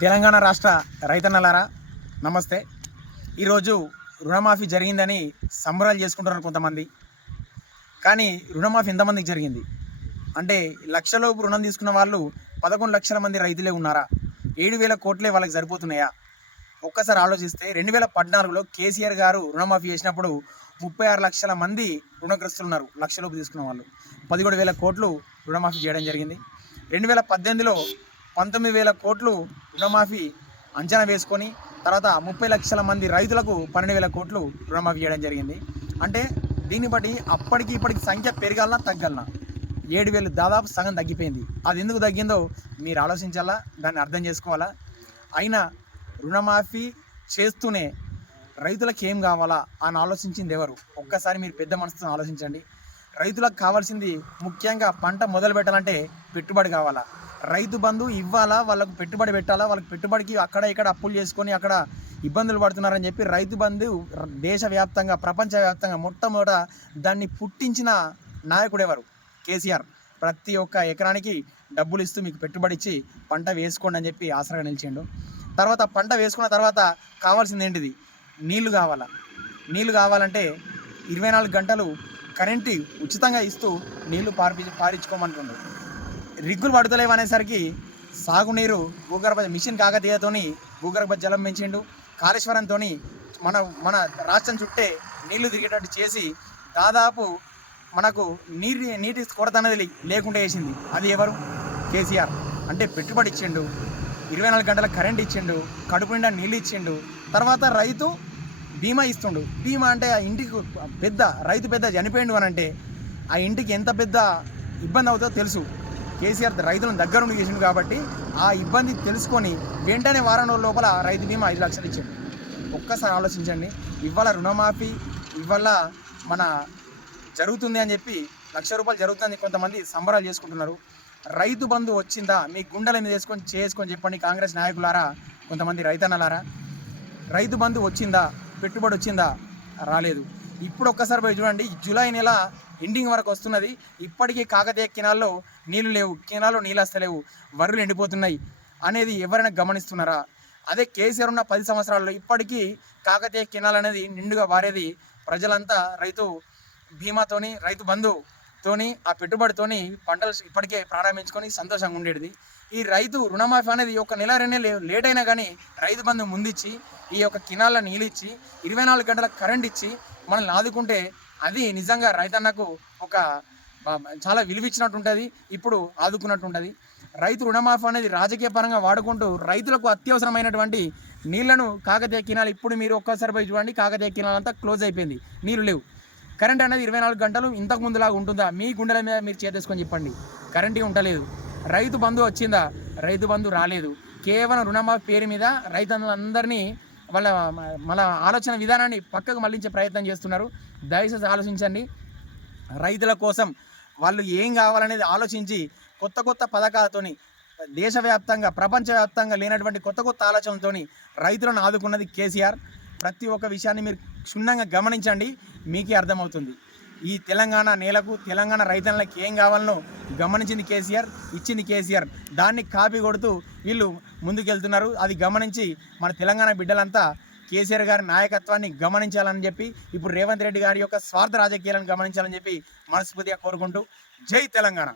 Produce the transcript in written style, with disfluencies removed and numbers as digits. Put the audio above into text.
తెలంగాణ రాష్ట్ర రైతన్నలారా నమస్తే. ఈరోజు రుణమాఫీ జరిగిందని సంబరాలు చేసుకుంటున్నారు కొంతమంది. కానీ రుణమాఫీ ఎంతమందికి జరిగింది అంటే లక్షలోపు రుణం తీసుకున్న వాళ్ళు 11 లక్షల మంది రైతులే ఉన్నారా? 7,000 కోట్లే వాళ్ళకి సరిపోతున్నాయా? ఒక్కసారి ఆలోచిస్తే 2014లో కేసీఆర్ గారు రుణమాఫీ చేసినప్పుడు 36 లక్షల మంది రుణగ్రస్తులు ఉన్నారు. లక్షలోపు తీసుకున్న వాళ్ళు 17,000 కోట్లు రుణమాఫీ చేయడం జరిగింది. 2018లో 19,000 కోట్లు రుణమాఫీ అంచనా వేసుకొని తర్వాత 30 లక్షల మంది రైతులకు 12,000 కోట్లు రుణమాఫీ చేయడం జరిగింది. అంటే దీన్ని బట్టి అప్పటికి ఇప్పటికి సంఖ్య పెరగాలన్నా తగ్గాలన్నా 7,000 దాదాపు సగం తగ్గిపోయింది. అది ఎందుకు తగ్గిందో మీరు ఆలోచించాలా, దాన్ని అర్థం చేసుకోవాలా. అయినా రుణమాఫీ చేస్తూనే రైతులకు ఏం కావాలా అని ఆలోచించింది ఎవరు? ఒక్కసారి మీరు పెద్ద మనసుతో ఆలోచించండి. రైతులకు కావాల్సింది ముఖ్యంగా పంట మొదలు పెట్టాలంటే పెట్టుబడి కావాలా, రైతు బంధు ఇవ్వాలా, వాళ్ళకు పెట్టుబడి పెట్టాలా, వాళ్ళకి పెట్టుబడికి అక్కడ ఇక్కడ అప్పులు చేసుకొని అక్కడ ఇబ్బందులు పడుతున్నారని చెప్పి రైతు బంధు దేశవ్యాప్తంగా ప్రపంచవ్యాప్తంగా మొట్టమొదట దాన్ని పుట్టించిన నాయకుడు ఎవరు? కేసీఆర్. ప్రతి ఒక్క ఎకరానికి డబ్బులు ఇస్తూ మీకు పెట్టుబడి ఇచ్చి పంట వేసుకోండి అని చెప్పి ఆసరాగా నిలిచిండు. తర్వాత పంట వేసుకున్న తర్వాత కావాల్సింది ఏంటిది? నీళ్లు కావాలా. నీళ్లు కావాలంటే 24 గంటలు కరెంటు ఉచితంగా ఇస్తూ నీళ్లు పారించుకోమంటుండు. రిగ్గులు పడతలేవు అనేసరికి సాగునీరు భూగర్భ మిషన్ కాకతీయతోని భూగర్భ జలం పెంచిండు. కాళేశ్వరంతో మన రాష్ట్రం చుట్టే నీళ్లు తిరిగేటట్టు చేసి దాదాపు మనకు నీటి కొరత అనేది లేకుండా వేసింది. అది ఎవరు? కేసీఆర్. అంటే పెట్టుబడి ఇచ్చిండు, 24 గంటల కరెంట్ ఇచ్చిండు, కడుపు నిండా నీళ్ళు ఇచ్చిండు. తర్వాత రైతు బీమా ఇస్తుండు. బీమా అంటే ఆ ఇంటికి రైతు పెద్ద చనిపోయిండు అని అంటే ఆ ఇంటికి ఎంత పెద్ద ఇబ్బంది అవుతుందో తెలుసు. కేసీఆర్ రైతులను దగ్గరుండి చేసిండు కాబట్టి ఆ ఇబ్బంది తెలుసుకొని వెంటనే వారం రోజుల లోపల రైతు బీమా 5 లక్షలు ఇచ్చిండు. ఒక్కసారి ఆలోచించండి. ఇవాళ రుణమాఫీ ఇవాళ మన జరుగుతుంది అని చెప్పి ₹1,00,000 జరుగుతుంది కొంతమంది సంబరాలు చేసుకుంటున్నారు. రైతు బంధు వచ్చిందా? మీ గుండెల మీద చేసుకొని చెప్పండి కాంగ్రెస్ నాయకులారా, కొంతమంది రైతన్నలారా. రైతు బంధు వచ్చిందా? పెట్టుబడి వచ్చిందా? రాలేదు. ఇప్పుడు ఒక్కసారి పోయి చూడండి, జూలై నెల ఎండింగ్ వరకు వస్తున్నది. ఇప్పటికీ కాకతీయ కెనాల్లో నీళ్లు లేవు, కెనాల్లో నీళ్ళు వస్తలేవు, వరులు ఎండిపోతున్నాయి అనేది ఎవరైనా గమనిస్తున్నారా? అదే కేసీఆర్ ఉన్న 10 సంవత్సరాల్లో ఇప్పటికీ కాకతీయ కెనాల్ అనేది నిండుగా వారేది. ప్రజలంతా రైతు బీమాతోని రైతు బంధుతోని ఆ పెట్టుబడితోని పంటలు ఇప్పటికే ప్రారంభించుకొని సంతోషంగా ఉండేది. ఈ రైతు రుణమాఫీ అనేది ఒక నెల 2 నెలలు లేట్ అయినా కానీ రైతు బంధు ముందిచ్చి ఈ యొక్క కినాల నీళ్ళు ఇచ్చి 24 గంటల కరెంట్ ఇచ్చి మనల్ని ఆదుకుంటే అది నిజంగా రైతన్నకు ఒక చాలా విలువిచ్చినట్టు ఉంటుంది, ఇప్పుడు ఆదుకున్నట్టు ఉంటుంది. రైతు రుణమాఫీ అనేది రాజకీయ పరంగా వాడుకుంటూ రైతులకు అత్యవసరమైనటువంటి నీళ్లను కాకతీయ కెనాల్ ఇప్పుడు మీరు ఒక్కసారి పోయి చూడండి, కాకతీయ కెనాల్ అంతా క్లోజ్ అయిపోయింది, నీళ్ళు లేవు. కరెంట్ అనేది 24 గంటలు ఇంతకు ముందులాగా ఉంటుందా? మీ గుండెల మీద మీరు చేసేసుకొని చెప్పండి. కరెంట్ ఉండలేదు. రైతు బంధు వచ్చిందా? రైతు బంధు రాలేదు. కేవలం రుణమాఫీ పేరు మీద రైతులందరినీ మన ఆలోచన విధానాన్ని పక్కకు మళ్లించే ప్రయత్నం చేస్తున్నారు. దయచేసి ఆలోచించండి. రైతుల కోసం వాళ్ళు ఏం కావాలనేది ఆలోచించి కొత్త కొత్త పథకాలతోని దేశవ్యాప్తంగా ప్రపంచవ్యాప్తంగా లేనటువంటి కొత్త కొత్త ఆలోచనలతోని రైతులను ఆదుకున్నది కేసీఆర్. ప్రతి ఒక్క విషయాన్ని మీరు క్షుణ్ణంగా గమనించండి, మీకే అర్థమవుతుంది. ఈ తెలంగాణ నేలకు తెలంగాణ రైతన్నలకు ఏం కావాలనో గమనించింది కేసీఆర్, ఇచ్చింది కేసీఆర్. దాన్ని కాపీ కొడుతూ వీళ్ళు ముందుకెళ్తున్నారు. అది గమనించి మన తెలంగాణ బిడ్డలంతా కేసీఆర్ గారి నాయకత్వాన్ని గమనించాలని చెప్పి, ఇప్పుడు రేవంత్ రెడ్డి గారి యొక్క స్వార్థ రాజకీయాలను గమనించాలని చెప్పి మనస్ఫూర్తిగా కోరుకుంటూ జై తెలంగాణ.